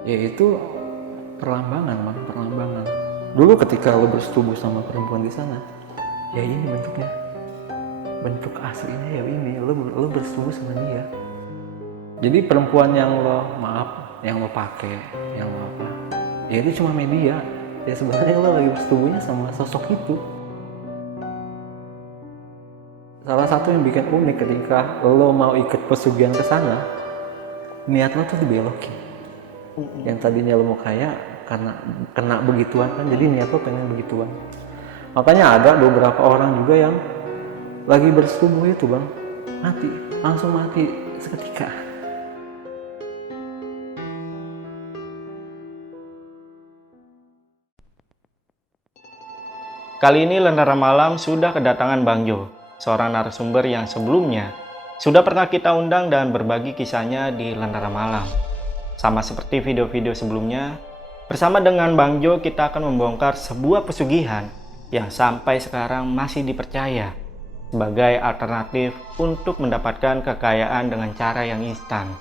Ya itu perlambangan bang, perlambangan. Dulu ketika lo bersetubuh sama perempuan di sana, ya ini bentuknya, bentuk aslinya ya ini, lo bersetubuh sama dia. Jadi perempuan yang lo maaf, yang lo pakai, yang lo apa, ya itu cuma media. Ya sebenarnya lo lagi bersetubuhnya sama sosok itu. Salah satu yang bikin unik ketika lo mau ikut pesugihan ke sana, niat lo tuh dibelokin. Yang tadinya lo mau kaya karena kena begituan kan, jadi niat lo pengen begituan. Makanya ada beberapa orang juga yang lagi bersetubuh itu bang, mati, langsung mati seketika. Kali ini Lentera Malam sudah kedatangan Bang Jo, seorang narasumber yang sebelumnya sudah pernah kita undang dan berbagi kisahnya di Lentera Malam. Sama seperti video-video sebelumnya, bersama dengan Bang Jo kita akan membongkar sebuah pesugihan yang sampai sekarang masih dipercaya sebagai alternatif untuk mendapatkan kekayaan dengan cara yang instan.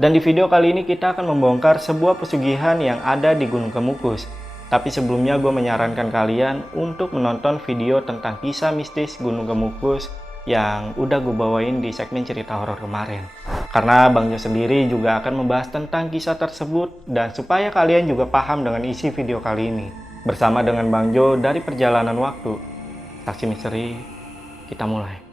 Dan di video kali ini kita akan membongkar sebuah pesugihan yang ada di Gunung Kemukus. Tapi sebelumnya gue menyarankan kalian untuk menonton video tentang kisah mistis Gunung Kemukus yang udah gue bawain di segmen cerita horor kemarin. Karena Bang Jo sendiri juga akan membahas tentang kisah tersebut dan supaya kalian juga paham dengan isi video kali ini. Bersama dengan Bang Jo dari Perjalanan Waktu. Saksi misteri, kita mulai.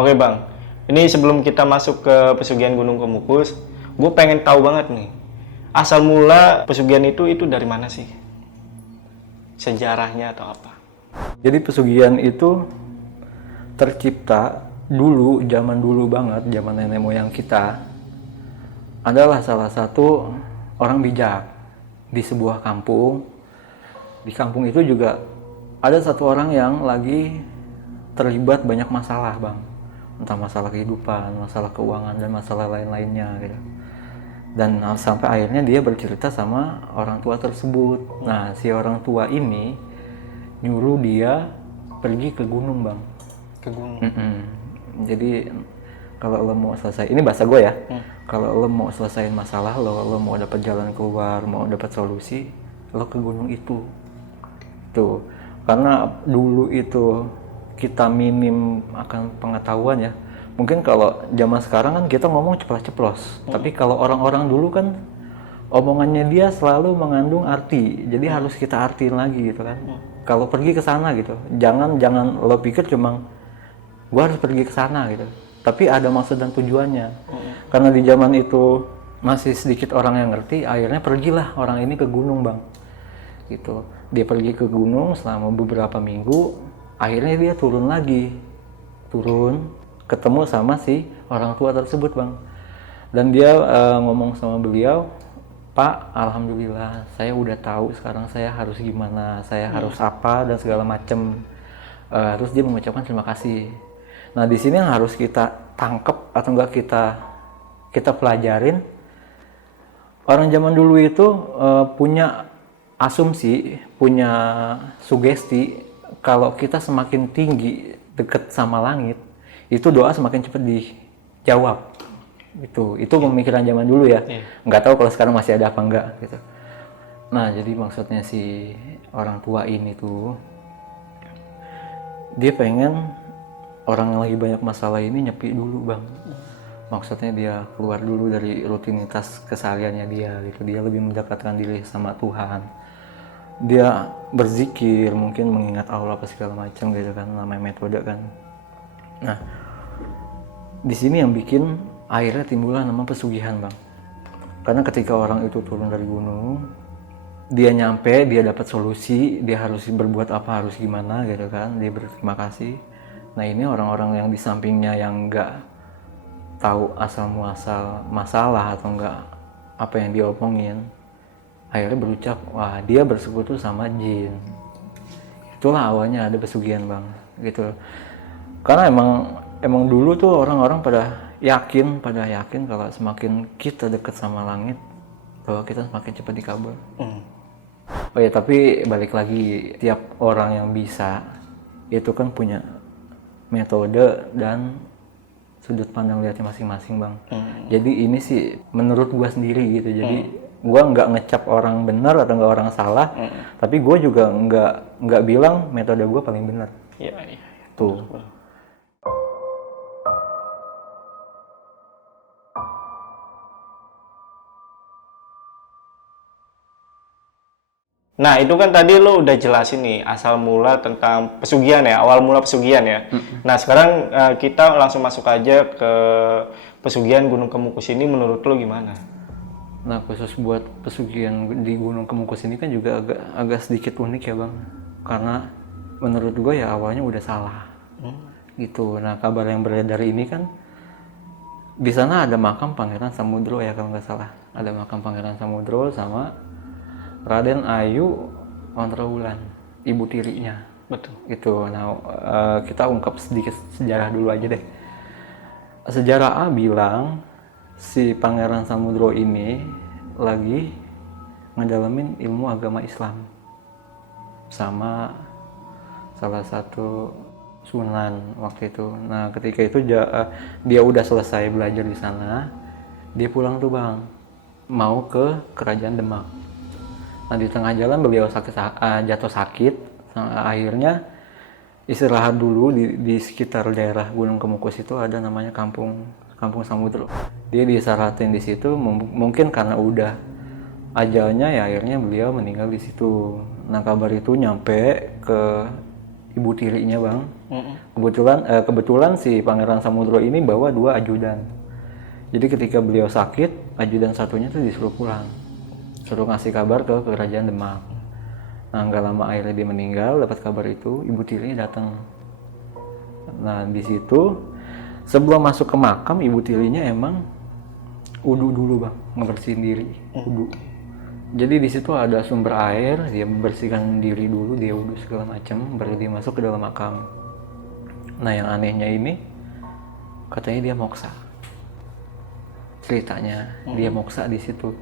Oke Bang, ini sebelum kita masuk ke pesugihan Gunung Kemukus, gue pengen tahu banget nih, asal mula pesugihan itu dari mana sih? Sejarahnya atau apa? Jadi pesugihan itu tercipta dulu, zaman dulu banget, zaman nenek moyang kita, adalah salah satu orang bijak di sebuah kampung. Di kampung itu juga ada satu orang yang lagi terlibat banyak masalah bang, entah masalah kehidupan, masalah keuangan, dan masalah lain-lainnya gitu. Dan sampai akhirnya dia bercerita sama orang tua tersebut. Nah si orang tua ini nyuruh dia pergi ke gunung bang. Ke gunung. Jadi kalau lo mau selesai, ini bahasa gue ya, kalau lo mau selesaiin masalah lo mau dapat jalan keluar, mau dapat solusi, lo ke gunung itu tuh. Karena dulu itu kita minim akan pengetahuan ya. Mungkin kalau zaman sekarang kan kita ngomong ceplos-ceplos, tapi kalau orang-orang dulu kan omongannya dia selalu mengandung arti, jadi harus kita artiin lagi gitu kan. Kalau pergi ke sana gitu, jangan lo pikir cuma gua harus pergi ke sana gitu, tapi ada maksud dan tujuannya. Karena di zaman itu masih sedikit orang yang ngerti, akhirnya pergilah orang ini ke gunung bang gitu. Dia pergi ke gunung selama beberapa minggu, akhirnya dia turun lagi, ketemu sama si orang tua tersebut bang. Dan dia ngomong sama beliau, Pak, alhamdulillah saya udah tahu sekarang saya harus gimana, saya harus apa dan segala macem. Terus dia mengucapkan terima kasih. Nah di sini yang harus kita tangkep atau enggak kita pelajarin, orang zaman dulu itu punya asumsi, punya sugesti kalau kita semakin tinggi deket sama langit, itu doa semakin cepat dijawab. Itu pemikiran zaman dulu ya. Nggak tahu kalau sekarang masih ada apa enggak gitu. Nah jadi maksudnya si orang tua ini tuh, dia pengen orang yang lagi banyak masalah ini nyepi dulu bang. Maksudnya dia keluar dulu dari rutinitas kesehariannya dia gitu. Dia lebih mendekatkan diri sama Tuhan. Dia berzikir, mungkin mengingat Allah apa segala macam gitu kan, namanya metode kan. Nah di sini yang bikin akhirnya timbullah nama pesugihan bang. Karena ketika orang itu turun dari gunung, dia nyampe, dia dapat solusi, dia harus berbuat apa, harus gimana gitu kan, dia berterima kasih. Nah ini orang-orang yang di sampingnya yang nggak tahu asal muasal masalah atau nggak apa yang dia omongin, akhirnya berucap, wah dia bersekutu sama jin. Itulah awalnya ada pesugihan bang, gitu. Karena emang dulu tuh orang-orang pada yakin kalau semakin kita dekat sama langit, bahwa kita semakin cepat dikabul. Oh ya, tapi balik lagi, tiap orang yang bisa itu kan punya metode dan sudut pandang lihatnya masing-masing bang. Jadi ini sih menurut gua sendiri gitu. Jadi gua nggak ngecap orang benar atau nggak orang salah, tapi gua juga nggak bilang metode gua paling benar. Iya. Tuh. Nah, itu kan tadi lo udah jelasin nih asal mula tentang pesugihan ya, awal mula pesugihan ya. Nah, sekarang kita langsung masuk aja ke pesugihan Gunung Kemukus ini, menurut lo gimana? Nah, khusus buat pesugihan di Gunung Kemukus ini kan juga agak sedikit unik ya bang, karena menurut gue ya awalnya udah salah. Gitu. Nah, kabar yang beredar ini kan di sana ada makam Pangeran Samudro ya kalau nggak salah. Ada makam Pangeran Samudro sama Raden Ayu Ontrowulan, ibu tirinya. Betul. Gitu. Nah, kita ungkap sedikit sejarah dulu aja deh. Sejarah A bilang si Pangeran Samudro ini lagi ngedalamin ilmu agama Islam sama salah satu sunan waktu itu. Nah, ketika itu dia udah selesai belajar di sana, dia pulang tuh bang, mau ke kerajaan Demak. Nah, di tengah jalan beliau jatuh sakit, akhirnya istirahat dulu di sekitar daerah Gunung Kemukus itu ada namanya Kampung Samudro. Dia disaratin di situ, mungkin karena udah ajalnya ya akhirnya beliau meninggal di situ. Nah, kabar itu nyampe ke ibu tirinya bang. Kebetulan si Pangeran Samudro ini bawa 2 ajudan. Jadi ketika beliau sakit, ajudan satunya tuh disuruh pulang, suruh ngasih kabar ke kerajaan Demak. Nah, nggak lama akhirnya dia meninggal, dapat kabar itu, ibu tirinya datang. Nah, di situ sebelum masuk ke makam, ibu tirinya emang wudu dulu bang, ngebersihin diri, wudu. Jadi di situ ada sumber air, dia membersihkan diri dulu, dia wudu segala macam, baru dia masuk ke dalam makam. Nah, yang anehnya ini, katanya dia moksa. Ceritanya dia moksa di situ.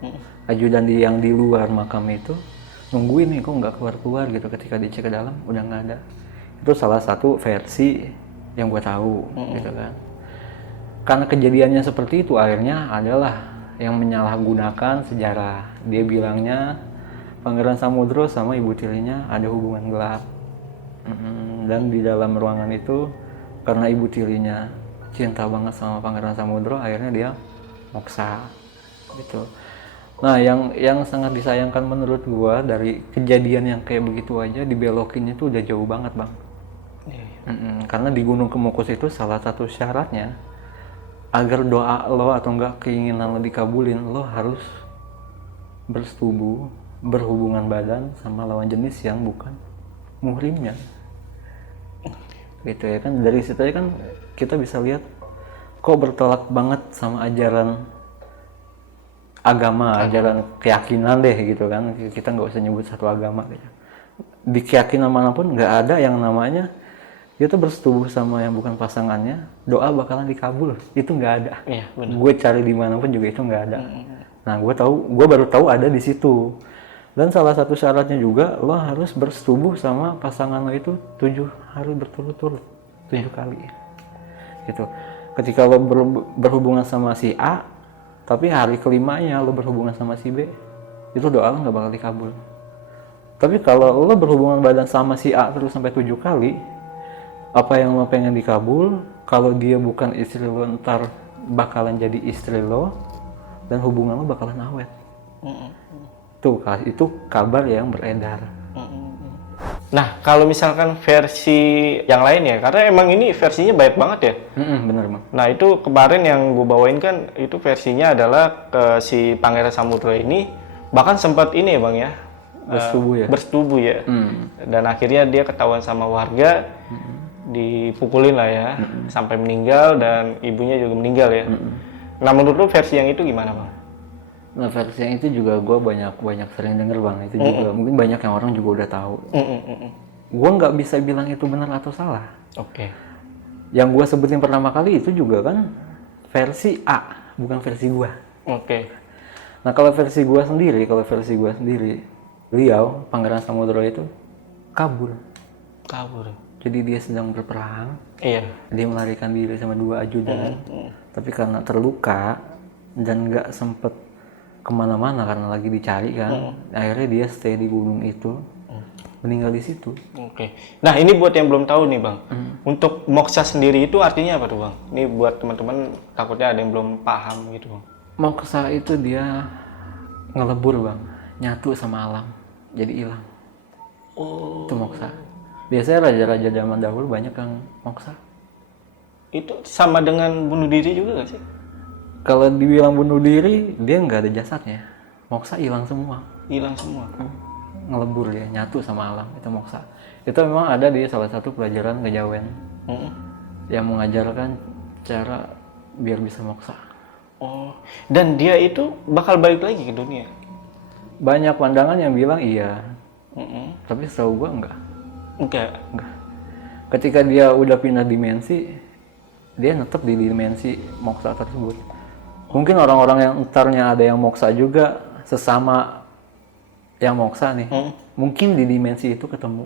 Ajudan yang di luar makam itu nungguin nih kok nggak keluar gitu. Ketika dicek ke dalam udah nggak ada. Itu salah satu versi yang gue tahu gitu kan. Karena kejadiannya seperti itu, akhirnya adalah yang menyalahgunakan sejarah. Dia bilangnya Pangeran Samudro sama ibu tirinya ada hubungan gelap. Dan di dalam ruangan itu, karena ibu tirinya cinta banget sama Pangeran Samudro, akhirnya dia moksa gitu. Nah, yang sangat disayangkan menurut gua dari kejadian yang kayak begitu aja dibelokinnya tuh udah jauh banget bang. Karena di Gunung Kemukus itu salah satu syaratnya agar doa lo atau enggak keinginan lo dikabulin, lo harus bersetubuh, berhubungan badan sama lawan jenis yang bukan muhrimnya. Gitu ya kan, dari situ aja kan kita bisa lihat kok bertolak banget sama ajaran agama, ajaran keyakinan deh gitu kan. Kita nggak usah nyebut satu agama gitu. Di keyakinan manapun nggak ada yang namanya kita bersetubuh sama yang bukan pasangannya, doa bakalan dikabul. Itu nggak ada. Iya, benar. Gue cari dimanapun juga itu nggak ada. Nah, gue baru tahu ada di situ. Dan salah satu syaratnya juga lo harus bersetubuh sama pasangan lo itu 7 hari berturut-turut, 7 kali. Gitu. Ketika lo berhubungan sama si A, tapi hari kelimanya lo berhubungan sama si B, itu doa lo nggak bakal dikabul. Tapi kalau lo berhubungan badan sama si A terus sampai 7 kali, apa yang lo pengen dikabul, kalau dia bukan istri lo ntar bakalan jadi istri lo, dan hubungan lo bakalan awet. Tuh, itu kabar yang beredar. Nah, kalau misalkan versi yang lain ya, karena emang ini versinya banyak banget ya. Bener bang. Nah, itu kemarin yang gue bawain kan, itu versinya adalah ke si Pangeran Samudro ini, bahkan sempat ini ya bang ya, bersetubuh ya. Dan akhirnya dia ketahuan sama warga, dipukulin lah ya, sampai meninggal, dan ibunya juga meninggal ya. Nah, menurut lu versi yang itu gimana bang? Nah versi yang itu juga gue banyak sering denger bang. Itu juga mungkin banyak yang orang juga udah tahu. Gue nggak bisa bilang itu benar atau salah. Oke. Yang gue sebutin pertama kali itu juga kan versi A, bukan versi gue. Oke. Nah kalau versi gue sendiri, beliau Pangeran Samudro itu kabur. Kabur. Jadi dia sedang berperang, Iya. dia melarikan diri sama 2 ajudan, tapi karena terluka dan nggak sempet kemana-mana karena lagi dicari kan, akhirnya dia stay di gunung itu, meninggal di situ. Oke. Nah ini buat yang belum tahu nih bang, untuk moksa sendiri itu artinya apa tuh bang? Ini buat teman-teman takutnya ada yang belum paham gitu bang. Moksa itu dia ngelebur bang, nyatu sama alam, jadi hilang. Oh. Itu moksa. Biasanya raja-raja zaman dahulu banyak yang moksa. Itu sama dengan bunuh diri juga gak sih? Kalau dibilang bunuh diri, dia nggak ada jasadnya. Moksa hilang semua. Hilang semua. Ngelebur dia, nyatu sama alam, itu moksa. Itu memang ada di salah satu pelajaran kejawen yang mengajarkan cara biar bisa moksa. Oh. Dan dia itu bakal balik lagi ke dunia? Banyak pandangan yang bilang iya, tapi setahu gua enggak. Enggak. Ketika dia udah pindah dimensi, dia tetap di dimensi moksa tersebut. Mungkin orang-orang yang entarnya ada yang moksa juga sesama yang moksa nih, mungkin di dimensi itu ketemu.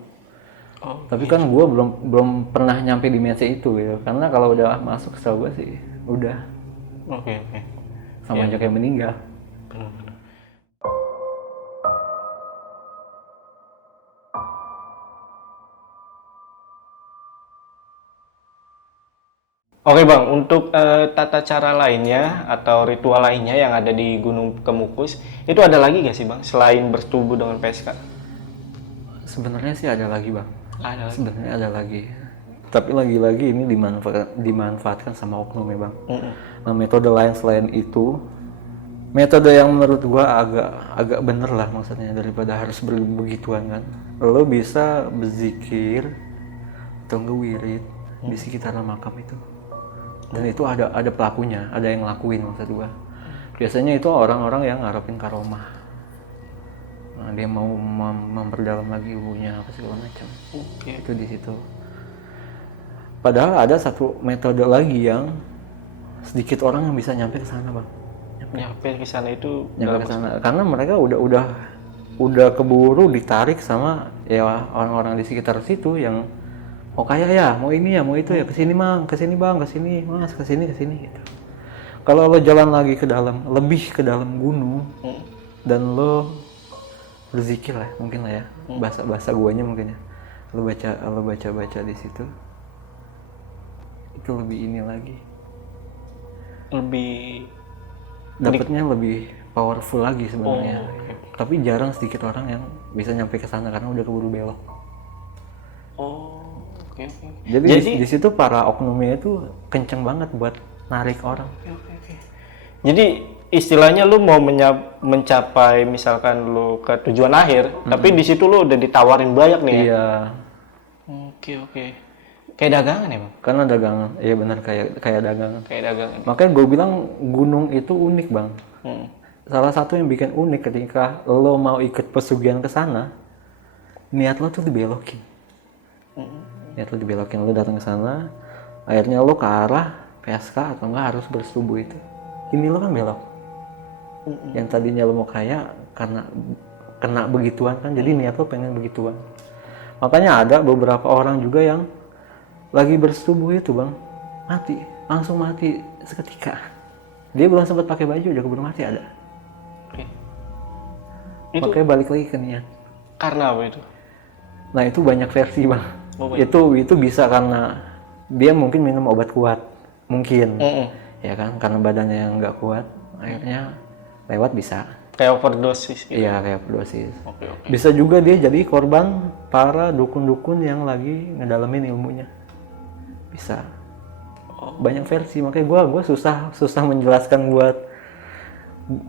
Oh, tapi kan gue belum pernah nyampe dimensi itu gitu. Karena kalau udah masuk setahu gue sih udah Oke. sama aja kayak meninggal. Benar-benar. Oke bang, untuk tata cara lainnya atau ritual lainnya yang ada di Gunung Kemukus, itu ada lagi gak sih bang, selain bertubuh dengan PSK? Sebenarnya sih ada lagi bang. Ada. Sebenarnya ada lagi. Tapi lagi-lagi ini dimanfaatkan sama oknum ya bang. Nah metode lain selain itu, metode yang menurut gua agak bener lah maksudnya daripada harus begituan kan. Lo bisa berzikir atau ngewirid di sekitar makam itu. Dan itu ada pelakunya, ada yang ngelakuin maksud gua. Biasanya itu orang-orang yang ngarepin karomah. Nah, dia mau memperdalam lagi ilmunya apa segala macam. Itu di situ. Padahal ada satu metode lagi yang sedikit orang yang bisa nyampe ke sana, bang. Nyampe ke sana itu Nyampe ke sana karena mereka udah keburu ditarik sama ya orang-orang di sekitar situ yang oh kaya ya, mau ini ya, mau itu ya, kesini mang, kesini bang, kesini mas, kesini gitu. Kalau lo jalan lagi ke dalam, lebih ke dalam gunung, dan lo berzikir lah, mungkin lah ya, bahasa guanya mungkin ya, lo baca di situ, itu lebih ini lagi, lebih dapatnya lebih powerful lagi sebenarnya. okay. Tapi jarang sedikit orang yang bisa nyampe ke sana karena udah keburu belok. Oke. Jadi di situ para oknumnya itu kenceng banget buat narik orang. Oke. Jadi istilahnya lu mau mencapai misalkan lu ke tujuan akhir, tapi di situ lu udah ditawarin banyak nih ya. Iya. Oke. Kayak dagangan ya, Bang? Karena dagangan. Iya benar kayak dagangan. Kayak dagangan. Makanya gue bilang gunung itu unik, Bang. Salah satu yang bikin unik ketika lo mau ikut pesugihan ke sana, niat lo tuh dibelokin. Lo datang ke sana, akhirnya lo ke arah PSK atau enggak harus bersetubuh itu. Ini lo kan belok. Yang tadinya lo mau kaya karena kena begituan kan, jadi niat lo pengen begituan. Makanya ada beberapa orang juga yang lagi bersetubuh itu, Bang, langsung mati seketika. Dia belum sempat pakai baju udah keburu mati ada. Oke. Itu Makanya balik lagi ke niat. karena apa itu? Nah itu banyak versi, Bang. Itu bisa karena dia mungkin minum obat kuat, mungkin, ya kan, karena badannya yang nggak kuat, akhirnya lewat bisa. Kayak overdosis gitu. Iya kayak overdosis. Oke. Bisa juga dia jadi korban para dukun-dukun yang lagi ngedalamin ilmunya. Bisa. Banyak versi, makanya gue susah menjelaskan buat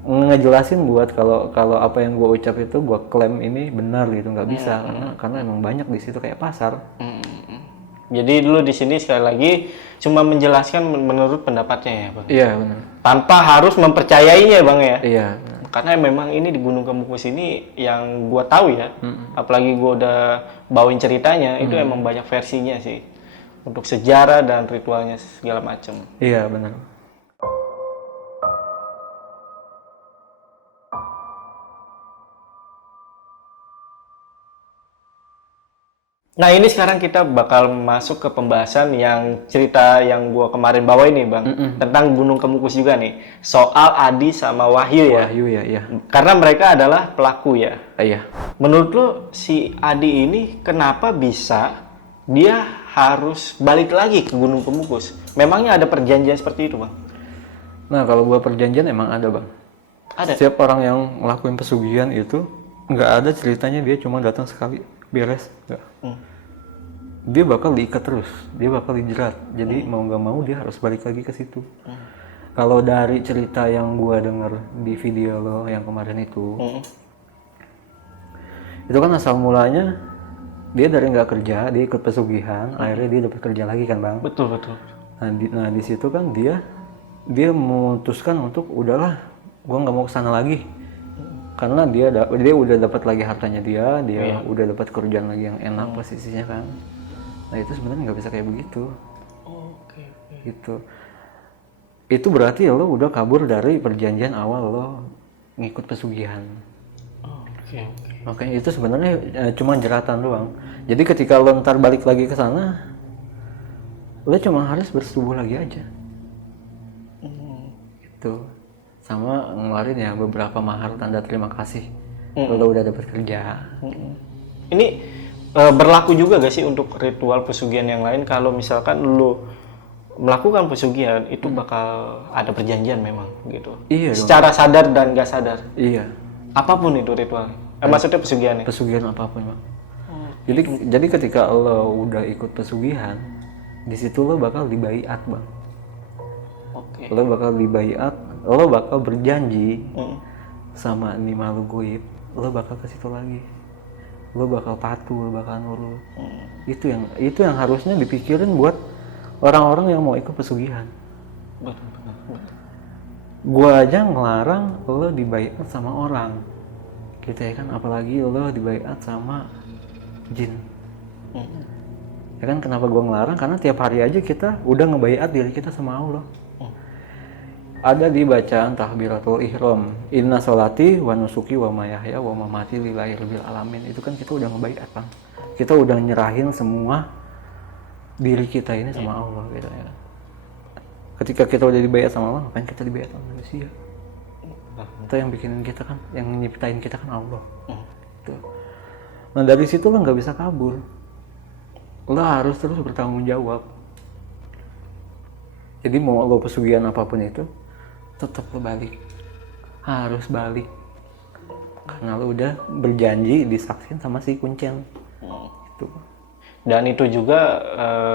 ngejelasin buat kalau apa yang gue ucap itu gue klaim ini benar gitu, nggak bisa karena emang banyak di situ kayak pasar. Jadi dulu di sini sekali lagi cuma menjelaskan menurut pendapatnya ya, Bang. Iya benar. Tanpa harus mempercayainya, Bang ya. Iya. Benar. Karena memang ini di Gunung Kemukus ini yang gua tahu ya, apalagi gua udah bawain ceritanya, itu emang banyak versinya sih. Untuk sejarah dan ritualnya segala macam. Iya benar. Nah ini sekarang kita bakal masuk ke pembahasan yang cerita yang gua kemarin bawa ini bang, tentang Gunung Kemukus juga nih, soal Adi sama Wahyu ya. Wahyu ya, iya. Karena mereka adalah pelaku ya. Iya. Menurut lo si Adi ini kenapa bisa dia harus balik lagi ke Gunung Kemukus? Memangnya ada perjanjian seperti itu bang? Nah kalau gua perjanjian emang ada bang. Ada. Setiap orang yang ngelakuin pesugihan itu nggak ada ceritanya dia cuma datang sekali beres, nggak. Dia bakal diikat terus, dia bakal dijerat. Jadi mau nggak mau dia harus balik lagi ke situ. Kalau dari cerita yang gua denger di video lo yang kemarin itu kan asal mulanya dia dari nggak kerja, dia ikut pesugihan, akhirnya dia dapat kerja lagi kan bang. Betul betul. Nah di situ kan dia memutuskan untuk udahlah, gua nggak mau kesana lagi. Karena dia udah dapat lagi hartanya dia udah dapat kerjaan lagi yang enak posisinya kan. Nah itu sebenarnya nggak bisa kayak begitu. Oke. Gitu. Itu berarti lo udah kabur dari perjanjian awal lo ngikut pesugihan. Oke. Makanya itu sebenarnya cuma jeratan doang. Jadi ketika lo ntar balik lagi ke sana, lo cuma harus bersetubuh lagi aja. Gitu. Sama ngeluarin ya beberapa mahar tanda terima kasih. Lo udah dapat kerja. Ini berlaku juga gak sih untuk ritual pesugihan yang lain? Kalau misalkan lo melakukan pesugihan itu bakal ada perjanjian memang gitu. Iya dong. Secara sadar dan gak sadar. Iya. Apapun itu ritualnya. Maksudnya pesugihannya. Pesugihan apapun bang. Jadi ketika lo udah ikut pesugihan, di situ lo bakal dibaiat bang. Oke. Lo bakal dibaiat, lo bakal berjanji sama nih makhluk goib, lo bakal ke situ lagi. Lo bakal patuh, lo bakal nurut. Itu yang harusnya dipikirin buat orang-orang yang mau ikut pesugihan. Betul. Gua aja ngelarang lo dibaiat sama orang. Gitu ya kan, apalagi lo dibaiat sama jin. Ya kan kenapa gua ngelarang? Karena tiap hari aja kita udah ngebaiat diri kita sama Allah. Ada di bacaan takbiratul ihram, inna sholati wa nusuki wa mayahya wa mamati lillahi rabbil alamin. Itu kan kita udah ngebaiat bang. Kita udah nyerahin semua diri kita ini sama Allah gitu ya. Ketika kita udah dibaiat sama Allah, ngapain kita dibaiat sama manusia? Itu yang bikinin kita kan, yang nyiptain kita kan Allah. Gitu. Nah dari situ lo nggak bisa kabur. Lo harus terus bertanggung jawab. Jadi mau lo pesugihan apapun itu, tetap lo balik. Harus balik. Karena lo udah berjanji disaksin sama si kuncen. Gitu. Dan itu juga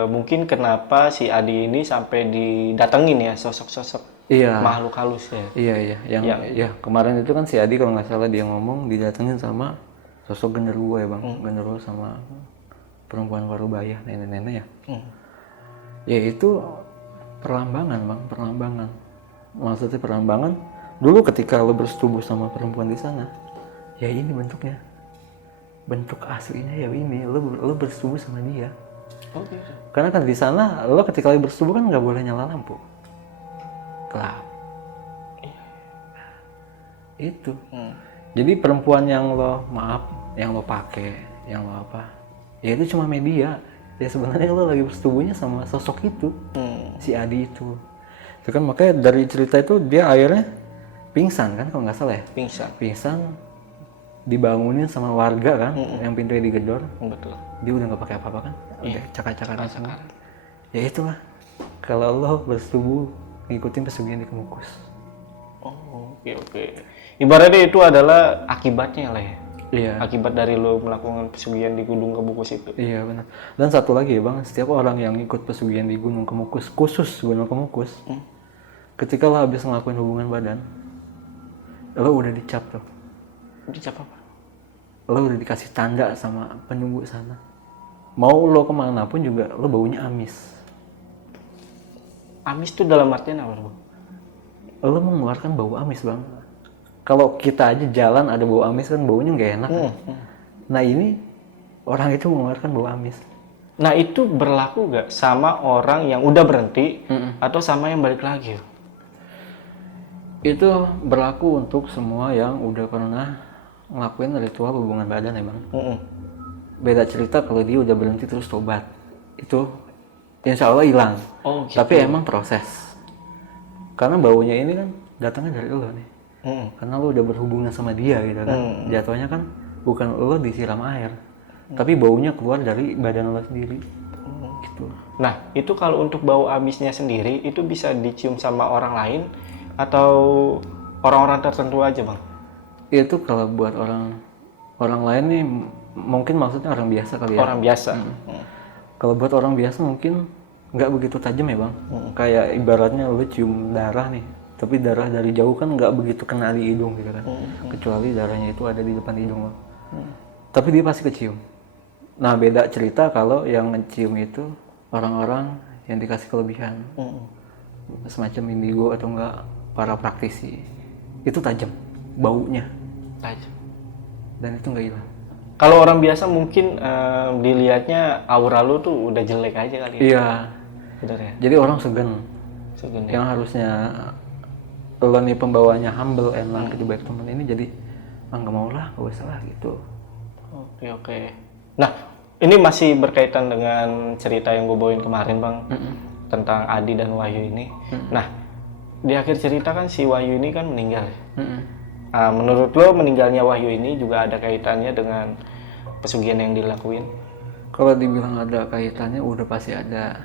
mungkin kenapa si Adi ini sampai didatengin ya sosok-sosok makhluk halus ya. Iya. Ya kemarin itu kan si Adi kalau nggak salah dia ngomong didatengin sama sosok genderuwo ya bang. Genderuwo sama perempuan parubaya, nenek-nenek ya. Ya itu perlambangan bang, perlambangan. Maksudnya perlambangan. Dulu ketika lo bersetubuh sama perempuan di sana, ya ini bentuknya. Bentuk aslinya ya ini, lo bersetubuh sama dia. Oke. Karena kan di sana lo ketika lo bersetubuh kan nggak boleh nyala lampu, gelap. Itu. Jadi perempuan yang lo yang lo pakai, yang lo apa, ya itu cuma media. Ya sebenarnya lo lagi bersetubuhnya sama sosok itu, si Adi itu. Itu kan makanya dari cerita itu dia akhirnya pingsan kan kalau nggak salah ya. Pingsan. Dibangunin sama warga kan, yang pintunya digedor. Betul. Dia udah nggak pakai apa-apa kan, udah cakar-cakaran semua. Ya itulah, kalau lo bersetubuh ngikutin pesugihan di Kemukus. Oke. Ibaratnya itu adalah akibatnya lah ya. Iya. Akibat dari lo melakukan pesugihan di Gunung Kemukus itu. Iya benar. Dan satu lagi ya bang, setiap orang yang ikut pesugihan di Gunung Kemukus, khusus Gunung Kemukus, ketika lo habis ngelakuin hubungan badan, lo udah dicap tuh. Dicap apa? Lo udah dikasih tanda sama penunggu sana. Mau lo kemana pun juga lo baunya amis. Amis itu dalam artian apa bang? Lo mengeluarkan bau amis bang. Kalau kita aja jalan ada bau amis kan baunya nggak enak. Nah ini orang itu mengeluarkan bau amis. Nah itu berlaku nggak sama orang yang udah berhenti atau sama yang balik lagi? Itu berlaku untuk semua yang udah pernah ngelakuin ritual hubungan badan ya bang. Beda cerita kalau dia udah berhenti terus tobat. Itu insya Allah hilang. Oh, gitu. Tapi emang proses. Karena baunya ini kan datangnya dari lo nih. Karena lo udah berhubungan sama dia gitu kan. Jatuhnya kan bukan lo disiram air. Tapi baunya keluar dari badan lo sendiri. Gitu. Nah itu kalau untuk bau amisnya sendiri itu bisa dicium sama orang lain atau orang-orang tertentu aja bang? Itu kalau buat orang lain nih mungkin maksudnya orang biasa kali ya. Orang biasa. Kalau buat orang biasa mungkin nggak begitu tajam ya bang. Kayak ibaratnya lo cium darah nih, tapi darah dari jauh kan nggak begitu kena di hidung gitu kan. Kecuali darahnya itu ada di depan hidung lo. Tapi dia pasti kecium. Nah beda cerita kalau yang ngecium itu orang-orang yang dikasih kelebihan, semacam indigo atau enggak para praktisi. Itu tajam baunya. Tajam. Dan itu nggak hilang. Kalau orang biasa mungkin dilihatnya aura lu tuh udah jelek aja kali ya? Iya. Bener ya? Jadi orang segan. Sebenarnya. Yang harusnya lo nih pembawanya humble, enak, gitu baik temen ini jadi nggak mau lah, nggak usah lah gitu. Oke. Nah ini masih berkaitan dengan cerita yang gue bawain kemarin bang, tentang Adi dan Wahyu ini. Nah di akhir cerita kan si Wahyu ini kan meninggal. Menurut lo meninggalnya Wahyu ini juga ada kaitannya dengan pesugihan yang dilakuin? Kalau dibilang ada kaitannya udah pasti ada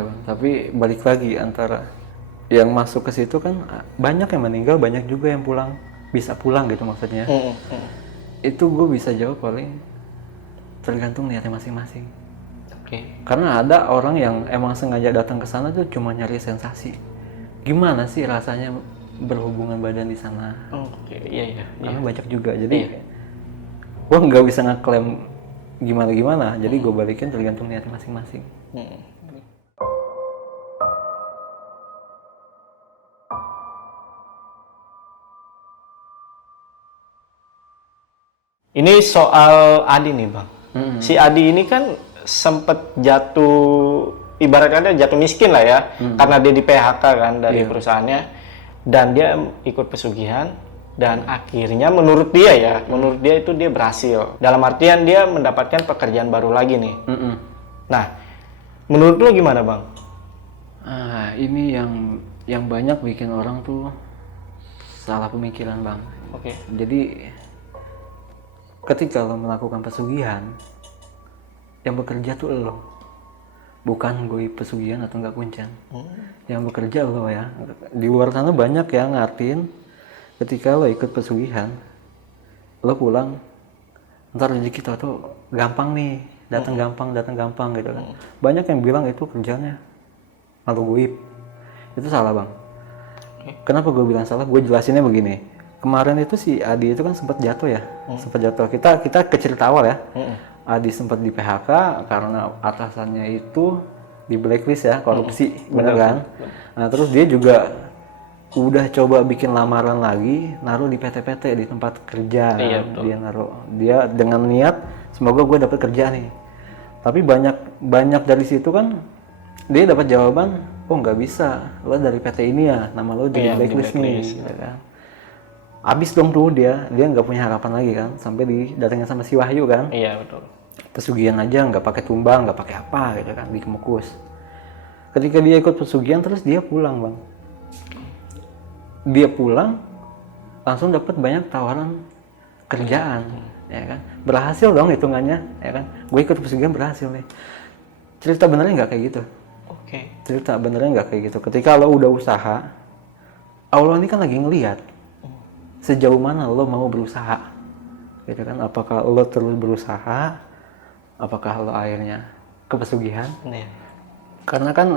bang. Tapi balik lagi antara yang masuk ke situ kan banyak yang meninggal, banyak juga yang bisa pulang gitu maksudnya. Itu gue bisa jawab paling tergantung niatnya masing-masing. Karena ada orang yang emang sengaja datang ke sana tuh cuma nyari sensasi. Gimana sih rasanya berhubungan badan di sana? Iya. Karena banyak juga. Jadi gue nggak bisa ngeklaim gimana. Jadi gue balikin tergantung niatnya masing-masing. Ini soal Adi nih bang. Si Adi ini kan sempet jatuh, ibaratnya jatuh miskin lah ya, karena dia di PHK kan dari perusahaannya, dan dia ikut pesugihan, dan akhirnya menurut dia itu dia berhasil. Dalam artian dia mendapatkan pekerjaan baru lagi nih. Nah, menurut lo gimana bang? Ini yang banyak bikin orang tuh salah pemikiran bang. Jadi ketika lo melakukan pesugihan, yang bekerja tuh lo, bukan gue pesugihan atau enggak kuncen. Yang bekerja lo ya. Di luar sana banyak yang ngartin ketika lo ikut pesugihan, lo pulang ntar rezeki kita tuh gampang nih, datang gampang gitu kan. Banyak yang bilang itu kerjanya makhluk goib. Itu salah bang. Kenapa gue bilang salah? Gue jelasinnya begini. Kemarin itu si Adi itu kan sempat jatuh ya, kita ke cerita awal ya. Adi sempat di PHK karena atasannya itu di blacklist ya, korupsi, bener kan? Nah terus dia juga udah coba bikin lamaran lagi, naruh di PT-PT di tempat kerja. Dia dengan niat semoga gue dapet kerja nih. Tapi banyak dari situ kan dia dapat jawaban, oh nggak bisa, lo dari PT ini ya, nama lo di blacklist nih. Gitu kan. Abis dong tuh dia nggak punya harapan lagi kan, sampai didatengin sama si Wahyu kan. Iya betul. Pesugihan aja nggak pakai tumbang, nggak pakai apa gitu kan, dikemukus. Ketika dia ikut pesugihan terus dia pulang bang. Dia pulang langsung dapat banyak tawaran kerjaan, ya kan. Berhasil dong hitungannya, ya kan. Gue ikut pesugihan berhasil nih. Cerita benernya nggak kayak gitu. Cerita benernya nggak kayak gitu. Ketika lo udah usaha, Allah ini kan lagi ngelihat sejauh mana lo mau berusaha, gitu kan. Apakah lo terus berusaha, apakah lo akhirnya ke pesugihan? Karena kan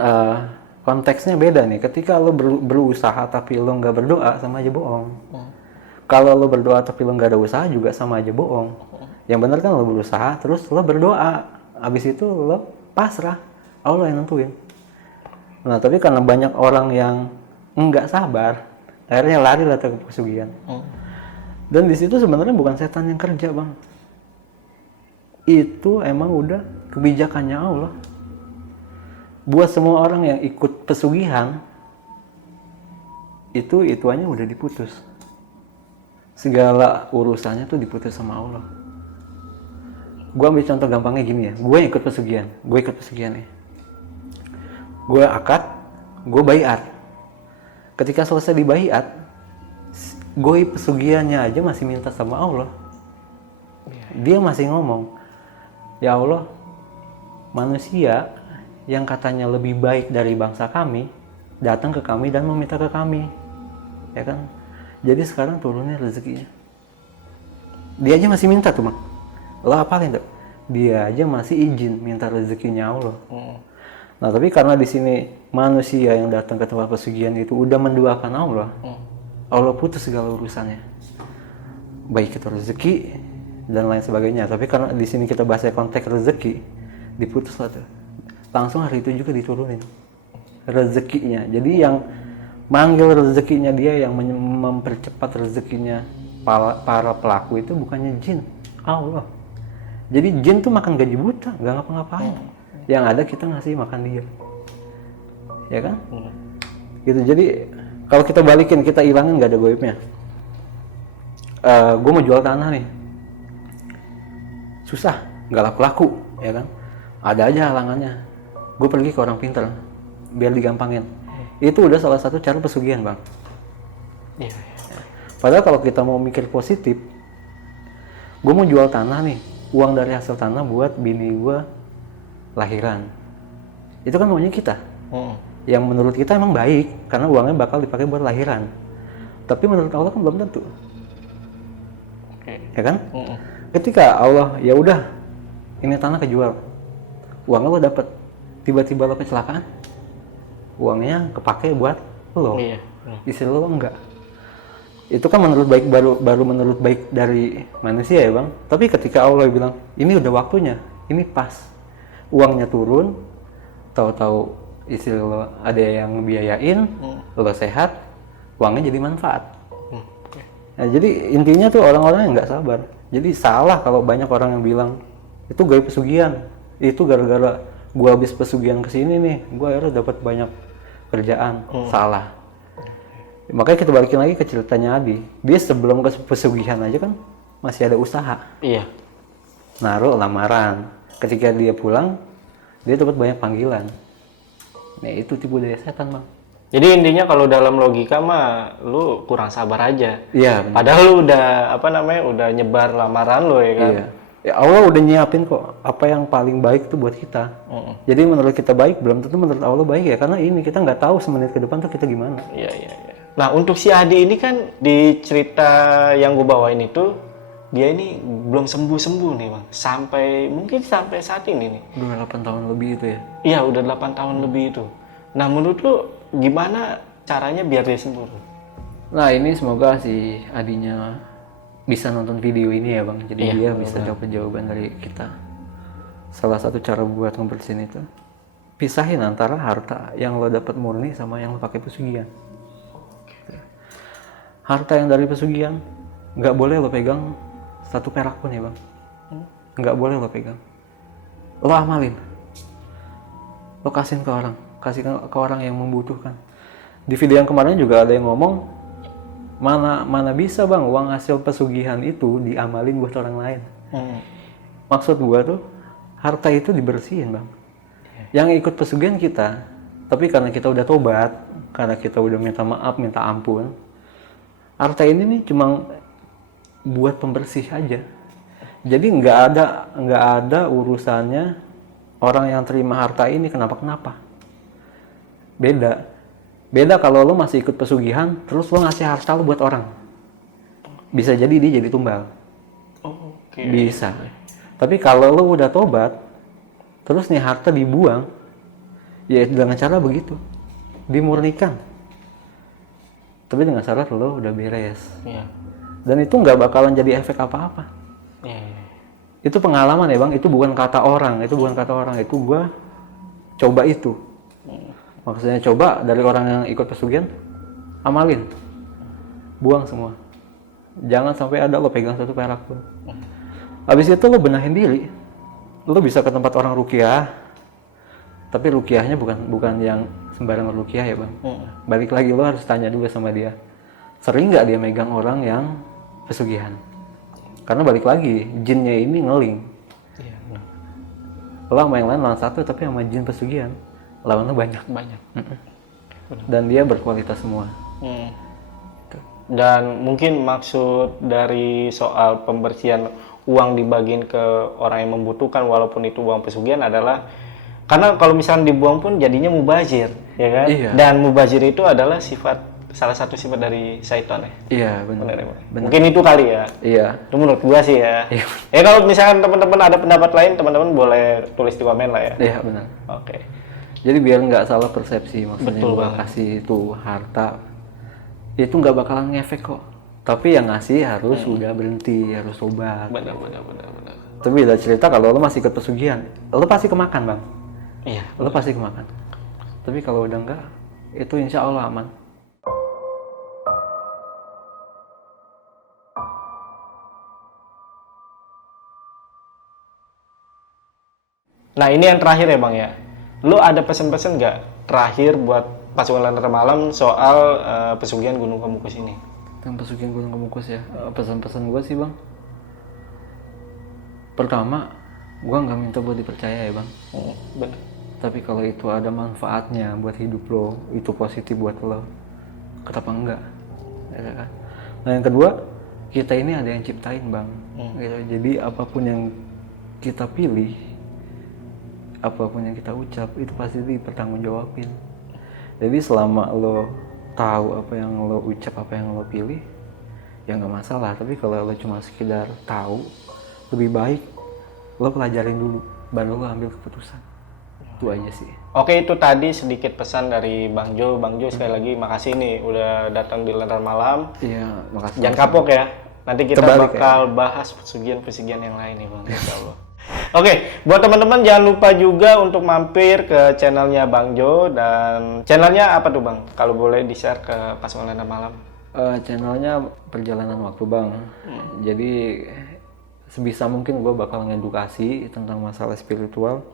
konteksnya beda nih. Ketika lo berusaha tapi lo nggak berdoa, sama aja bohong. Kalau lo berdoa tapi lo nggak ada usaha juga sama aja bohong. Yang benar kan lo berusaha terus lo berdoa, abis itu lo pasrah, Allah yang nentuin. Nah tapi karena banyak orang yang nggak sabar, akhirnya lari lah ke pesugihan. Dan di situ sebenarnya bukan setan yang kerja, Bang. Itu emang udah kebijakannya Allah. Buat semua orang yang ikut pesugihan, itu aja udah diputus. Segala urusannya tuh diputus sama Allah. Gue ambil contoh gampangnya gini ya, gue ikut pesugihan nih. Gue akad, gue baiat. Ketika selesai di baiat, gue pesugihannya aja masih minta sama Allah. Dia masih ngomong, ya Allah, manusia yang katanya lebih baik dari bangsa kami datang ke kami dan meminta ke kami, ya kan? Jadi sekarang turunin rezekinya. Dia aja masih minta tuh, Bang. Lo apalin tuh? Dia aja masih izin minta rezekinya Allah. Nah, tapi karena di sini manusia yang datang ke tempat pesugihan itu udah menduakan Allah, Allah putus segala urusannya. Baik itu rezeki dan lain sebagainya. Tapi karena di sini kita bahasnya konteks rezeki, diputus lah tuh. Langsung hari itu juga diturunin rezekinya. Jadi yang manggil rezekinya dia, yang mempercepat rezekinya para pelaku itu bukannya jin, Allah. Jadi jin tuh makan gaji buta, nggak ngapa-ngapain. Yang ada kita ngasih makan dia, ya kan? Gitu. Jadi kalau kita balikin, kita ilangin, nggak ada goibnya. Gue mau jual tanah nih, susah, nggak laku-laku, ya kan? Ada aja halangannya. Gue pergi ke orang pintar, biar digampangin. Itu udah salah satu cara pesugihan, Bang. Padahal kalau kita mau mikir positif, gue mau jual tanah nih, uang dari hasil tanah buat bini gue lahiran. Itu kan maunya kita. Yang menurut kita emang baik, karena uangnya bakal dipakai buat lahiran. Tapi menurut Allah kan belum tentu. Ya kan? Ketika Allah, ya udah, ini tanah kejual, uangnya lo dapet, tiba-tiba lo kecelakaan, uangnya kepake buat lo, istri lo enggak. Itu kan menurut baik, baru menurut baik dari manusia ya, Bang. Tapi ketika Allah bilang ini udah waktunya, ini pas, uangnya turun, tahu-tahu istri lo ada yang biayain, lo sehat, uangnya jadi manfaat. Nah, jadi intinya tuh orang-orang yang nggak sabar. Jadi salah kalau banyak orang yang bilang itu gawe pesugihan, itu gara-gara gua habis pesugihan kesini nih, gua akhirnya dapat banyak kerjaan. Salah. Makanya kita balikin lagi ke ceritanya Adi. Dia sebelum ke pesugihan aja kan masih ada usaha. Iya. Naruh lamaran. Ketika dia pulang, dia dapat banyak panggilan. Nah, itu tipu daya setan, Bang. Jadi intinya kalau dalam logika mah lu kurang sabar aja. Iya. Padahal lu udah udah nyebar lamaran lu ya kan. Iya. Ya Allah udah nyiapin kok apa yang paling baik itu buat kita. Jadi menurut kita baik, belum tentu menurut Allah baik ya, karena ini kita nggak tahu semenit ke depan tuh kita gimana. Iya. Nah, untuk si Adi ini kan di cerita yang gue bawain itu, dia ini belum sembuh-sembuh nih, Bang. Mungkin sampai saat ini nih. Udah 8 tahun lebih itu ya? Iya, udah 8 tahun lebih itu. Nah, menurut lu gimana caranya biar dia sembuh? Nah, ini semoga si Adinya bisa nonton video ini ya, Bang. Jadi dia bisa dapat jawaban dari kita. Salah satu cara buat ngebersihin itu, pisahin antara harta yang lo dapat murni sama yang lo pakai pesugihan. Harta yang dari pesugihan nggak boleh lo pegang satu perak pun ya, Bang. Nggak boleh lo pegang. Lo amalin, lo kasihin ke orang, kasih ke orang yang membutuhkan. Di video yang kemarin juga ada yang ngomong, mana bisa, Bang, uang hasil pesugihan itu diamalin buat orang lain. Maksud gua tuh harta itu dibersihin, Bang. Yang ikut pesugihan kita, tapi karena kita udah tobat, karena kita udah minta maaf, minta ampun, harta ini nih cuma buat pembersih aja. Jadi nggak ada urusannya orang yang terima harta ini kenapa. Beda kalau lo masih ikut pesugihan, terus lo ngasih harta lo buat orang. Bisa jadi dia jadi tumbal. Bisa. Tapi kalau lo udah tobat, terus nih harta dibuang, ya dengan cara begitu, dimurnikan. Tapi dengan syarat lo udah beres. Dan itu nggak bakalan jadi efek apa-apa. Itu pengalaman ya, Bang. Itu bukan kata orang. Itu gua coba itu. Maksudnya coba dari orang yang ikut pesugihan, amalin. buang semua. Jangan sampai ada lo pegang satu perak pun. Habis itu lo benahin diri. Lo bisa ke tempat orang ruqyah, tapi ruqyahnya bukan yang sembarangan ruqyah ya bang. Balik lagi lo harus tanya juga sama dia, sering nggak dia megang orang yang pesugihan. Karena balik lagi, jinnya ini ngeling. Iya, benar. Lo sama yang lain lawan satu, tapi sama jin pesugihan lawannya banyak. Dan dia berkualitas semua. Dan mungkin maksud dari soal pembersihan uang dibagiin ke orang yang membutuhkan walaupun itu uang pesugihan adalah karena kalau misalnya dibuang pun jadinya mubazir, ya kan? Iya. Dan mubazir itu adalah salah satu sifat dari syaitan ya. Iya benar. Mungkin itu kali ya. Iya. Itu menurut gua sih ya. Iya. Kalau misalkan teman-teman ada pendapat lain, teman-teman boleh tulis di komen lah ya. Iya benar. Oke. Jadi biar nggak salah persepsi, maksudnya Betul gua banget. kasih itu harta, itu nggak bakalan ngefek kok. Tapi yang ngasih harus udah berhenti, harus tobat. Benar. Tapi beda cerita kalau lo masih ikut pesugihan, lo pasti kemakan bang. Iya. Lo pasti kemakan. Tapi kalau udah enggak, itu insya Allah aman. Nah ini yang terakhir ya bang ya. Lu ada pesan-pesan nggak terakhir buat pasukan Lentera Malam soal pesugihan Gunung Kemukus ini? Tentang pesugihan Gunung Kemukus ya, pesan-pesan gue sih bang. Pertama, gue nggak minta buat dipercaya ya bang. Benar. Tapi kalau itu ada manfaatnya buat hidup lo, itu positif buat lo, kenapa enggak? Ya kan? Nah yang kedua, kita ini ada yang ciptain bang. Gitu. Jadi apapun yang kita pilih, apapun yang kita ucap, itu pasti dipertanggungjawabin. Jadi selama lo tahu apa yang lo ucap, apa yang lo pilih, ya nggak masalah. Tapi kalau lo cuma sekedar tahu, lebih baik lo pelajarin dulu, baru lo ambil keputusan. Itu aja sih. Oke, itu tadi sedikit pesan dari Bang Jo. Bang Jo sekali lagi makasih nih udah datang di Lentera Malam. Iya, makasih. Jangan kapok ya. Nanti kita Kebalik bakal bahas pesugihan-pesugihan yang lain nih Bang. Insya Allah. Oke, buat teman-teman jangan lupa juga untuk mampir ke channelnya Bang Jo. Dan channelnya apa tuh Bang? Kalau boleh di-share ke pasukan Lentera Malam. Channelnya Perjalanan Waktu bang. Jadi sebisa mungkin gue bakal ngedukasi tentang masalah spiritual.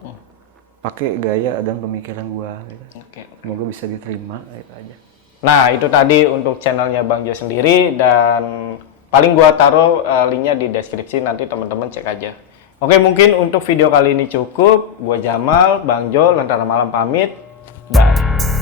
Pakai gaya dan pemikiran gue. Gitu. Oke. Semoga bisa diterima, itu aja. Nah, itu tadi untuk channelnya Bang Jo sendiri dan paling gua taruh linknya di deskripsi, nanti teman-teman cek aja. Oke, mungkin untuk video kali ini cukup. Gua Jamal, Bang Jo, Lentera Malam pamit. Bye.